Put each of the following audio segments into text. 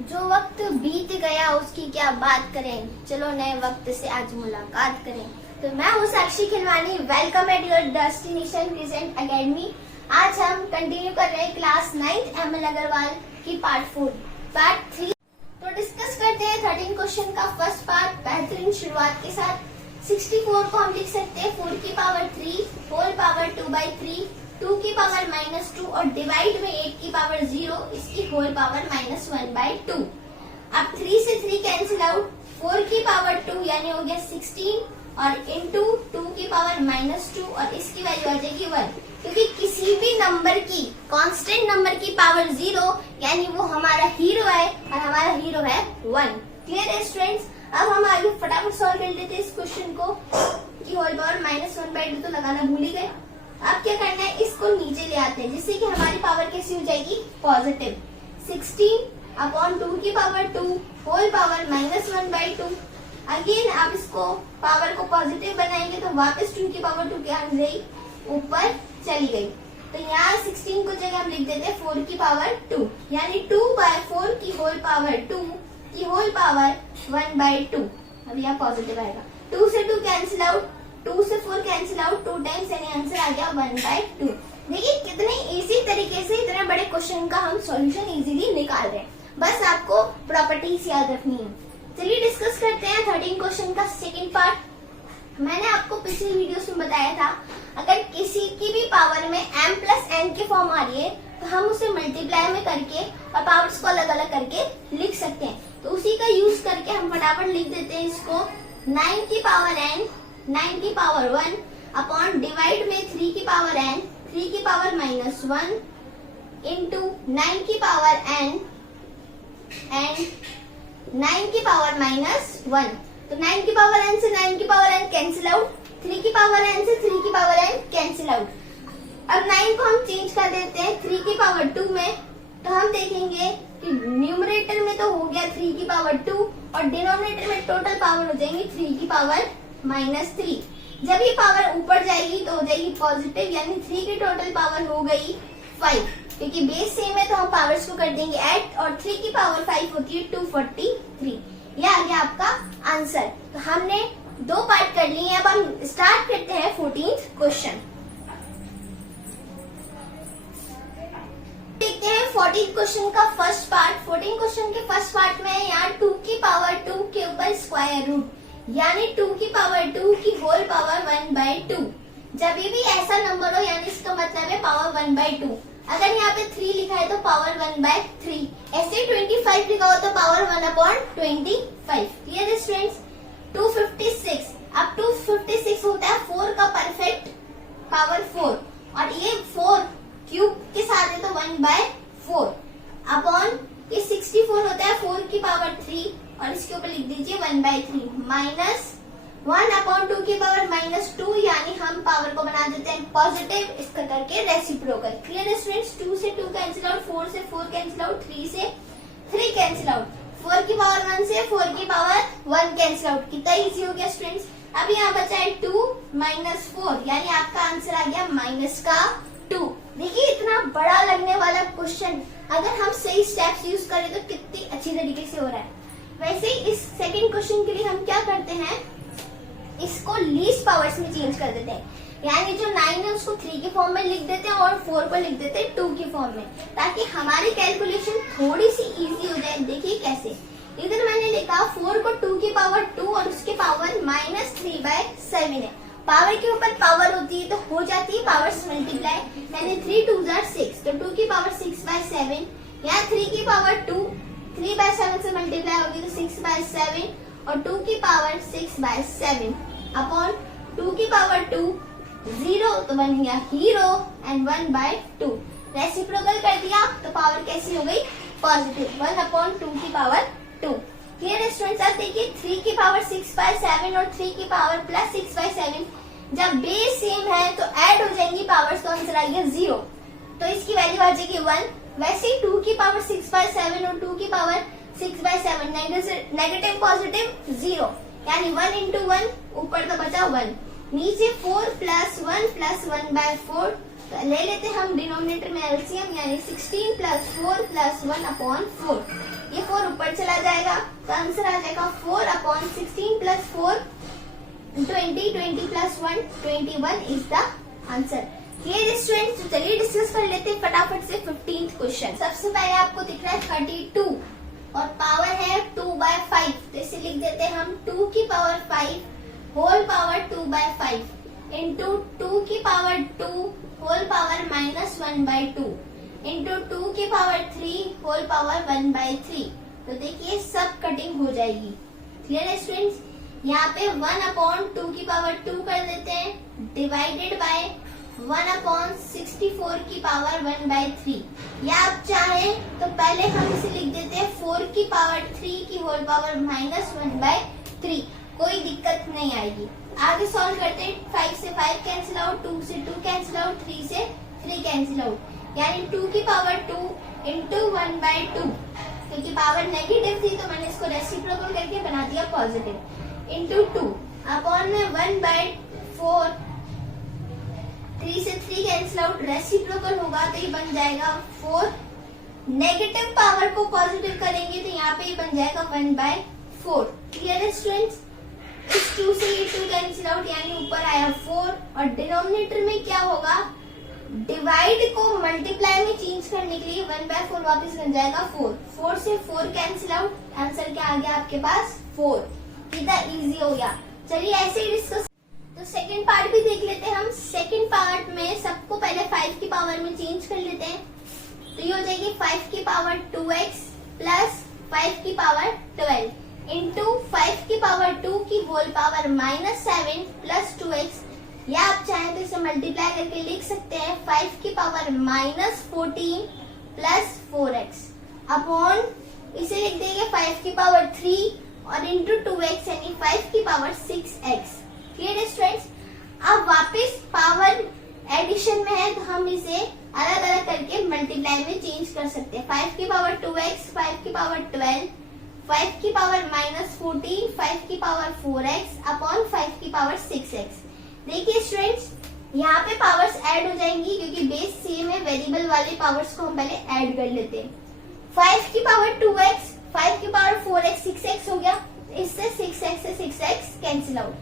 जो वक्त बीत गया उसकी क्या बात करें, चलो नए वक्त से आज मुलाकात करें। तो मैं हूँ Sakshi Khilwani, welcome at your destination present academy. आज हम कंटिन्यू कर रहे हैं क्लास 9th एमएल अग्रवाल की पार्ट 3। तो डिस्कस करते हैं 13 क्वेश्चन का फर्स्ट पार्ट बेहतरीन शुरुआत के साथ। 64 को हम लिख सकते हैं 4 की पावर 3 होल पावर 2/3, 2 की पावर -2 और डिवाइड में 8 की पावर 0, इसकी होल पावर -1/2। अब 3 से 3 कैंसिल आउट, 4 की पावर 2 यानी हो गया 16 और इंटू 2 की पावर -2 और इसकी वैल्यू आ जाएगी 1, क्योंकि किसी भी नंबर की कांस्टेंट नंबर की पावर 0 यानी वो हमारा हीरो है और हमारा हीरो है 1। क्लियर है स्टूडेंट्स? अब हम आगे फटाफट सॉल्व कर लेते हैं इस क्वेश्चन को कि होल पावर -1/2 तो लगाना भूल ही गए। अब क्या करना है, इसको नीचे ले आते हैं जिससे कि हमारी पावर कैसी हो जाएगी, पॉजिटिव। 16 अपॉन 2 की पावर 2 होल पावर -1/2। अगेन आप इसको पावर को पॉजिटिव बनाएंगे तो वापस 2 की पावर 2 क्या हो गई, ऊपर चली गई। तो यहाँ 16 को जगह हम लिख देते हैं 4 की पावर 2 यानी 2/4 की होल पावर 2 की होल पावर 1/2। अब यहाँ पॉजिटिव आएगा। 2 से 2 कैंसिल आउट, 2 से 4 कैंसिल आउट 2 टाइम्स यानी आंसर आ गया 1/2। देखिए कितने इजी तरीके से इतने बड़े क्वेश्चन का हम सॉल्यूशन इजीली निकाल रहे हैं, बस आपको प्रॉपर्टीज याद रखनी है। चलिए डिस्कस करते हैं 13 क्वेश्चन का सेकंड पार्ट। मैंने आपको पिछली वीडियोस में बताया था अगर किसी की भी पावर में m+n की फॉर्म आ रही है तो हम उसे मल्टीप्लाई में करके और पावर्स को अलग अलग करके लिख सकते हैं। तो उसी का यूज करके हम फटाफट लिख देते हैं इसको 9 की पावर n 9 की पावर 1 अपॉन डिवाइड में 3 की पावर n 3 की पावर -1 इंटू 9 की पावर n एंड 9 की पावर -1। तो 9 की पावर n से 9 की पावर n कैंसिल आउट, 3 की पावर n से 3 की पावर n कैंसिल आउट। अब 9 को हम चेंज कर देते हैं 3 की पावर 2 में, तो हम देखेंगे कि न्यूमरेटर में तो हो गया 3 की पावर 2 और डिनोमिनेटर में टोटल पावर हो जाएंगी 3 की पावर -3। जब ये पावर ऊपर जाएगी तो हो जाएगी पॉजिटिव यानी 3 की टोटल पावर हो गई 5, क्योंकि बेस सेम है तो हम पावर्स को कर देंगे ऐड और 3 की पावर 5 होती है 243। यह आ गया आपका आंसर। तो हमने 2 पार्ट कर लिए। अब हम स्टार्ट करते हैं 14th क्वेश्चन। देखते हैं 14th क्वेश्चन का फर्स्ट पार्ट। 14th क्वेश्चन के फर्स्ट पार्ट में यहाँ 2 की पावर 2 के ऊपर स्क्वायर रूट यानी 2 की पावर 2 की होल पावर 1/2। जब भी ऐसा नंबर हो यानी इसका मतलब है पावर 1/2। अगर यहाँ पे 3 लिखा है तो पावर 1/3, ऐसे 25 लिखा हो तो पावर 1/25। क्लियर है स्टूडेंट्स? 256। अब 256 होता है 4 का परफेक्ट पावर 4 और ये 4 क्यूब के साथ है तो 1/4 अपॉन ये 64 होता है 4 की पावर 3 और इसके ऊपर लिख दीजिए 1/3 -1 अपॉन 2 की पावर -2 यानी हम पावर को बना देते हैं पॉजिटिव, इसका करके रेसिप्रोकल। क्लियर है स्टूडेंट्स? 2 से 2 कैंसिल आउट, 4 से 4 कैंसिल आउट, 3 से 3 कैंसिल आउट, 4 की पावर 1 से 4 की पावर 1 कैंसिल आउट। कितना इजी हो गया स्टूडेंट्स? अब यहाँ बचा है 2 -4 यानी आपका आंसर आ गया -2। देखिए इतना बड़ा लगने वाला क्वेश्चन अगर हम सही स्टेप्स यूज करें तो कितनी अच्छी तरीके से हो रहा है। वैसे ही इस सेकंड क्वेश्चन के लिए हम क्या करते हैं, इसको लीस्ट पावर्स में चेंज कर देते हैं, यानी जो 9 है उसको 3 के फॉर्म में लिख देते हैं और 4 को लिख देते हैं 2 के फॉर्म में, ताकि हमारी कैलकुलेशन थोड़ी सी इजी हो जाए। देखिए कैसे, इधर मैंने लिखा 4 को 2 की पावर 2 और उसके पावर -3/7 है। पावर के ऊपर पावर होती है तो हो जाती है पावर्स मल्टीप्लाई, यानी 3 2 6 तो 2 की पावर 6/7, यहाँ 3 की पावर 2 3/7 से मल्टीप्लाई होगी तो 6/7 और 2 की पावर 6/7 अपॉन 2 की पावर 2 0 तो बन गया हीरो एंड 1/2। रेसिप्रोकल कर दिया तो पावर कैसी हो गई, पॉजिटिव 1 अपॉन 2 की पावर 2। क्लियर है स्टूडेंट्स? अब देखिए 3 की पावर 6/7 और 3 की पावर प्लस 6/7 जब बेस सेम है तो ऐड हो जाएंगी पावर्स, तो आंसर आ गया 0, तो इसकी वैल्यू आ जाएगी 1। वैसे ही 2 की पावर 6/7 और 2 की पावर 6/7 नेगेटिव पॉजिटिव 0 यानी 1 इंटू 1 ऊपर तो बचा 1, नीचे 4 + 1 + 1/4 तो ले लेते हैं हम डिनोमिनेटर में एलसीएम, यानी 16 प्लस 4 प्लस 1/4। ये 4 ऊपर चला जाएगा तो आंसर आ जाएगा 4/16 plus 4 20, 20 plus 1 21 is the answer. Clear students? तो चलिए डिस्कस कर लेते हैं फटाफट से 15th क्वेश्चन। सबसे पहले आपको दिख रहा है 32 और पावर है 2/5, तो इसे लिख देते हैं हम 2 की पावर 5 होल पावर 2/5 इंटू 2 की पावर 2 होल पावर -1/2 इंटू 2 की पावर 3 होल पावर 1/3। तो देखिए सब कटिंग हो जाएगी। क्लियर है स्टूडेंट्स? यहाँ पे 1/2 की पावर 2 कर देते हैं डिवाइडेड बाय 1/64 की पावर 1/3। या आप चाहें तो पहले हम इसे लिख देते हैं 4 की पावर 3 की होल पावर -1/3, कोई दिक्कत नहीं आएगी। आगे सॉल्व करते हैं। 5 से 5 कैंसिल आउट, 2 से 2 कैंसिल आउट, 3 से 3 कैंसिल आउट, यानी 2 की पावर 2 इंटू 1/2। क्योंकि पावर नेगेटिव थी तो मैंने इसको रेसिप्रोकल करके बना दिया पॉजिटिव इंटू 2 अपॉन में 1/4। 3 से 3 कैंसिल आउट, रेसिप्रोकल होगा तो ये बन जाएगा 4। नेगेटिव पावर को पॉजिटिव करेंगे तो यहाँ पे ये बन जाएगा 1/4। क्लियर है स्टूडेंट्स? इस 2 से ये 2 कैंसिल आउट, यानी ऊपर आया 4 और डिनोमिनेटर में क्या होगा, डिवाइड को मल्टीप्लाई में चेंज करने के लिए 1/4 वापस बन जाएगा 4। 4 से 4 कैंसिल आउट, आंसर क्या आ गया आपके पास 4। कितना इजी हो गया। चलिए ऐसे ही डिस्कस। तो सेकंड पार्ट भी देख लेते हैं हम। सेकंड पार्ट में सबको पहले 5 की पावर में चेंज कर लेते हैं। तो ये हो जाएगी 5 की पावर 2x प्लस 5 की पावर 12 इंटू 5 की पावर 2 की होल पावर -7 प्लस 2x। या आप चाहें तो इसे मल्टीप्लाई करके लिख सकते हैं 5 की पावर -14 प्लस 4x अपॉन इसे लिख देंगे 5 की पावर 3 और इंटू 2x यानी 5 की पावर 6x। क्लियर है स्टूडेंट्स? अब वापस पावर एडिशन में है तो हम इसे अलग अलग करके मल्टीप्लाई में चेंज कर सकते हैं। 5 की पावर 2x, 5 की पावर 12, 5 की पावर -14, 5 की पावर 4x अपॉन 5 की पावर 6x। देखिए स्टूडेंट्स यहाँ पे पावर्स ऐड हो जाएंगी क्योंकि बेस सेम है, वेरिएबल वाले पावर्स को हम पहले ऐड कर लेते हैं। 5 की पावर 2x, 5 की पावर 4x 6x हो गया, इससे 6x से 6x कैंसिल आउट।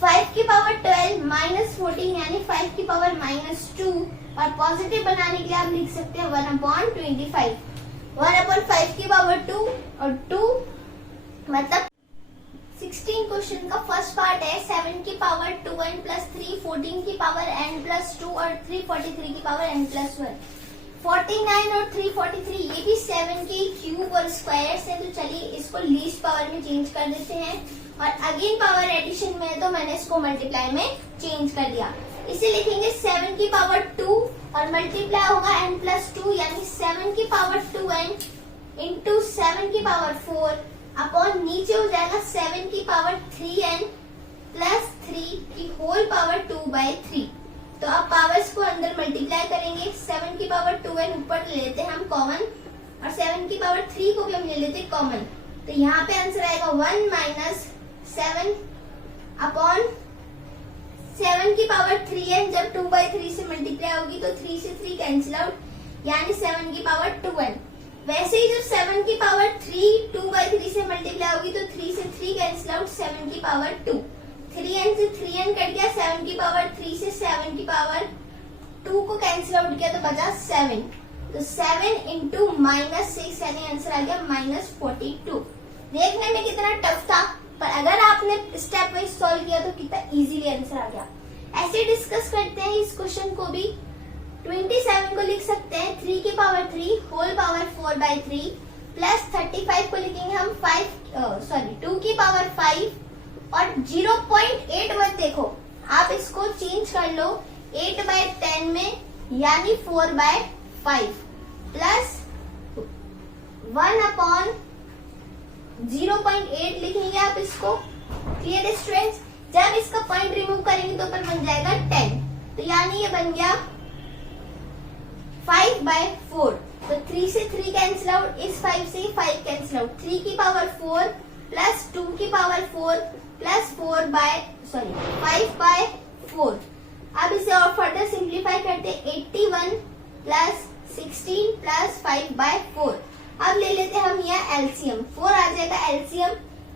5 की पावर 12 -14 यानी 5 की पावर -2 और पॉजिटिव बनाने के लिए आप लिख सकते हैं 1/25। 1/5 की पावर 2 और 2 मतलब 16 क्वेश्चन का फर्स्ट पार्ट है। 7 की पावर 2n प्लस 3, 14 की पावर n प्लस 2 और 343 की पावर n प्लस 1। 49 और 343 ये भी 7 के क्यूब और स्क्वायर से, तो चलिए इसको लीस्ट पावर में चेंज कर देते हैं। और अगेन पावर एडिशन में तो मैंने इसको मल्टीप्लाई में चेंज कर दिया। इसे लिखेंगे 7 की पावर 2 और मल्टीप्लाई होगा n प्लस 2 यानी 7 की पावर 2n इंटू 7 की पावर 4 अपॉन नीचे हो जाएगा 7 की पावर 3n प्लस 3 की होल पावर 2/3। तो अब पावर्स को अंदर मल्टीप्लाई करेंगे। 7 की पावर 2n ऊपर ले लेते हैं हम कॉमन और 7 की पावर 3 को भी हम ले लेते हैं कॉमन। तो यहाँ पे आंसर आएगा 1 - 7 अपॉन 7 की पावर 3n। जब 2/3 से मल्टीप्लाई होगी तो 3 से 3 कैंसिल आउट यानी 7 की पावर 2n। वैसे ही जब 7 की पावर 3 2/3 से मल्टीप्लाई होगी तो 3 से 3 कैंसिल आउट 7 की पावर 2। 3n से 3n कट गया, 7 की पावर 3 से 7 की पावर 2 को कैंसिल आउट किया तो बचा 7। तो 7 इंटू -6 यानी आंसर आ गया -42। देखने में कितना टफ था पर अगर आपने स्टेप वाइज सॉल्व किया तो कितना इजीली आंसर आ गया। ऐसे डिस्कस करते हैं इस क्वेश्चन को भी। 27 को लिख सकते हैं 3 की पावर 3 होल पावर 4/3 प्लस 35 को लिखेंगे हम 2 की पावर 5 और 0.8 मत देखो, आप इसको चेंज कर लो 8/10 में यानी 4/5 प्लस 1/0.8 लिखेंगे आप इसको। Clear students? जब इसका पॉइंट रिमूव करेंगे तो ऊपर बन जाएगा 10, तो यानी ये बन गया 5/4। तो 3 से 3 कैंसिल आउट, इस 5 से 5 कैंसिल आउट। 3 की पावर 4 प्लस 2 की पावर 4 प्लस 5/4। अब इसे और फर्दर सिंप्लीफाई करते 81 प्लस 16 प्लस 5/4। अब ले लेते हम यहाँ एलसीएम, 4 आ जाएगा LCM.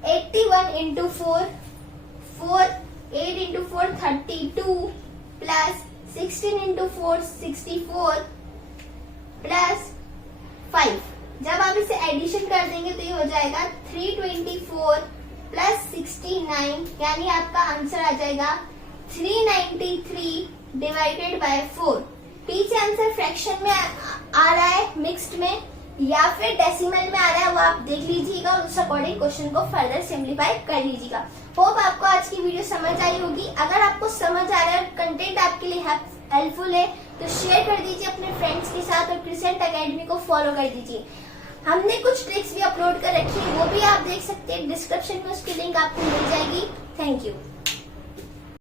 81 into 4, 8 into 4 32 plus 16 into 4 64 plus 5। जब आप इसे एडिशन कर देंगे तो ये हो जाएगा 324 प्लस 69, यानी आपका आंसर आ जाएगा 393 डिवाइडेड बाय 4। पीछे आंसर फ्रैक्शन में आ रहा है, मिक्स्ड में या फिर डेसिमल में आ रहा है, वो आप देख लीजिएगा और उस अकॉर्डिंग क्वेश्चन को फर्दर सिंप्लीफाई कर लीजिएगा। होप आपको आज की वीडियो समझ आई होगी। अगर आपको समझ आ रहा है, कंटेंट आपके लिए हेल्पफुल है तो शेयर कर दीजिए अपने फ्रेंड्स के साथ और क्रिसेंट एकेडमी को फॉलो कर दीजिए। हमने कुछ ट्रिक्स भी अपलोड कर रखी है, वो भी आप देख सकते हैं। डिस्क्रिप्शन में उसकी लिंक आपको मिल जाएगी। Thank you.